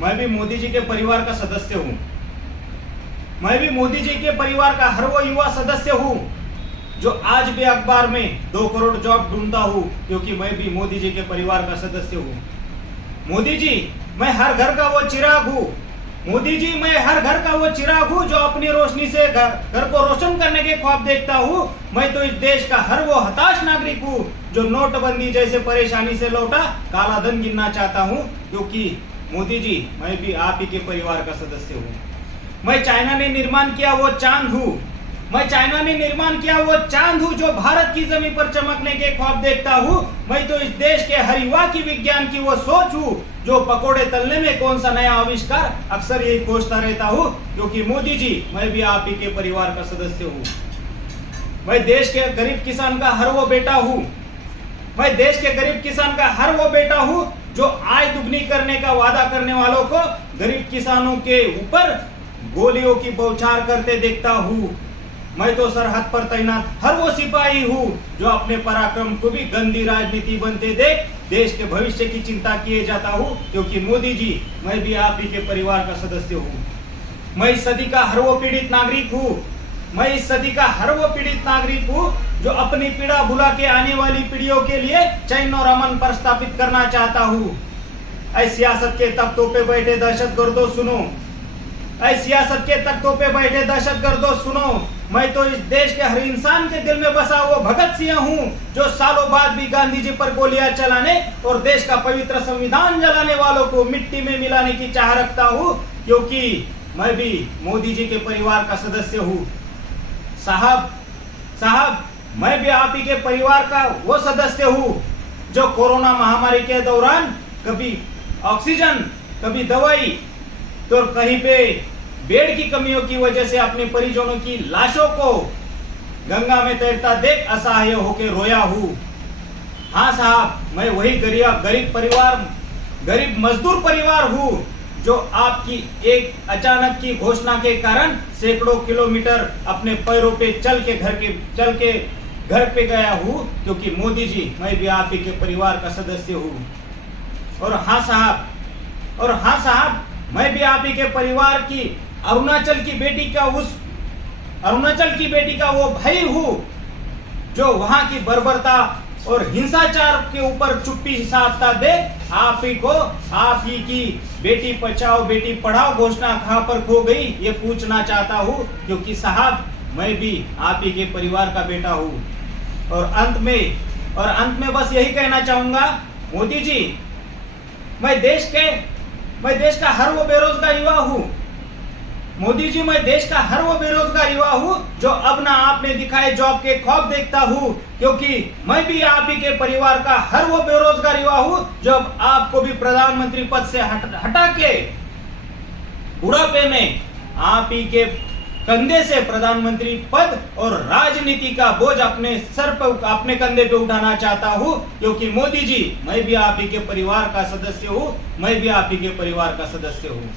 मैं भी मोदी जी के परिवार का सदस्य हूँ। मैं भी मोदी जी के परिवार का हर वो युवा सदस्य हूँ जो आज भी अखबार में 2 करोड़ जॉब ढूंढता हूँ, क्योंकि मैं भी मोदी जी के परिवार का सदस्य हूँ। मोदी जी, मैं हर घर का वो चिराग हूँ। मोदी जी, मैं हर घर का वो चिराग हूँ जो अपनी रोशनी से घर को रोशन करने के ख्वाब देखता हूँ। मैं तो इस देश का हर वो हताश नागरिक हूँ जो नोटबंदी जैसे परेशानी से लौटा काला धन गिनना चाहता हूँ, क्योंकि मोदी जी, मैं भी आप ही के परिवार का सदस्य हूँ। मैं चाइना ने निर्माण किया वो चांद हूँ। मैं चाइना ने निर्माण किया वो चांद हूँ जो भारत की जमीन पर चमकने के ख्वाब देखता हूँ। मैं तो इस देश के हर युवा की विज्ञान की वो सोच हूँ जो पकोड़े तलने में कौन सा नया आविष्कार, अक्सर यही खोजता रहता हूँ, क्योंकि मोदी जी, मैं भी आप ही के परिवार का सदस्य हूँ। मैं देश के गरीब किसान का हर वो बेटा हूँ। मैं देश के गरीब किसान का हर वो बेटा हूँ जो आय दुगनी करने का वादा करने वालों को गरीब किसानों के ऊपर गोलियों की बौछार करते देखता हूँ। मैं तो सरहद पर तैनात हर वो सिपाही हूँ जो अपने पराक्रम को भी गंदी राजनीति बनते देख देश के भविष्य की चिंता किए जाता हूँ, क्योंकि मोदी जी, मैं भी आप ही के परिवार का सदस्य हूँ। मैं इस सदी का हर वो पीड़ित नागरिक हूँ। मैं इस सदी का हर वो पीड़ित नागरिक हूँ जो अपनी पीड़ा भुला के आने वाली पीढ़ियों के लिए चैन और अमन पर स्थापित करना चाहता हूँ। ऐ सियासत के तख्तों पे बैठे दहशतगर्दों सुनो, ऐ सियासत के तख्तों पे बैठे दहशतगर्दों सुनो। मैं तो इस देश के हर इंसान के दिल में बसा वो भगत सिंह हूँ जो सालों बाद भी गांधी जी पर गोलियां चलाने और देश का पवित्र संविधान जलाने वालों को मिट्टी में मिलाने की चाह रखता हूँ, क्योंकि मैं भी मोदी जी के परिवार का सदस्य हूँ। साहब, मैं भी आप ही के परिवार का वो सदस्य हूँ जो कोरोना महामारी के दौरान कभी ऑक्सीजन, कभी दवाई, तो कहीं पे बेड की कमियों की वजह से अपने परिजनों की लाशों को गंगा में तैरता देख असहाय होकर रोया हूँ। हाँ साहब, मैं वही गरीब मजदूर परिवार हूँ जो आपकी एक अचानक की घोषणा के कारण सैकड़ों किलोमीटर अपने पैरों पे चल के घर पे गया हूँ, क्योंकि मोदी जी, मैं भी आप ही के परिवार का सदस्य हूँ। और हाँ साहब, मैं भी आप ही के परिवार की अरुणाचल की बेटी का वो भाई हूँ जो वहां की बर्बरता और हिंसाचार के ऊपर चुप्पी साधता दे आप ही की बेटी बचाओ बेटी पढ़ाओ घोषणा कहां पर खो गई, ये पूछना चाहता हूँ, क्योंकि साहब, मैं भी आप ही के परिवार का बेटा हूँ। और अंत में बस यही कहना चाहूंगा, मोदी जी, मैं देश का हर वो बेरोजगार युवा हूँ। मोदी जी, मैं देश का हर वो बेरोजगार युवा हूँ जो अब ना आपने दिखाए जॉब के ख्वाब देखता हूँ, क्योंकि मैं भी आप ही के परिवार का हर वो बेरोजगार युवा हूँ जब आपको भी प्रधानमंत्री पद से हटा के बुढ़ापे में आप ही के कंधे से प्रधानमंत्री पद और राजनीति का बोझ अपने कंधे पे उठाना चाहता हूँ, क्योंकि मोदी जी, मैं भी आप ही के परिवार का सदस्य हूँ।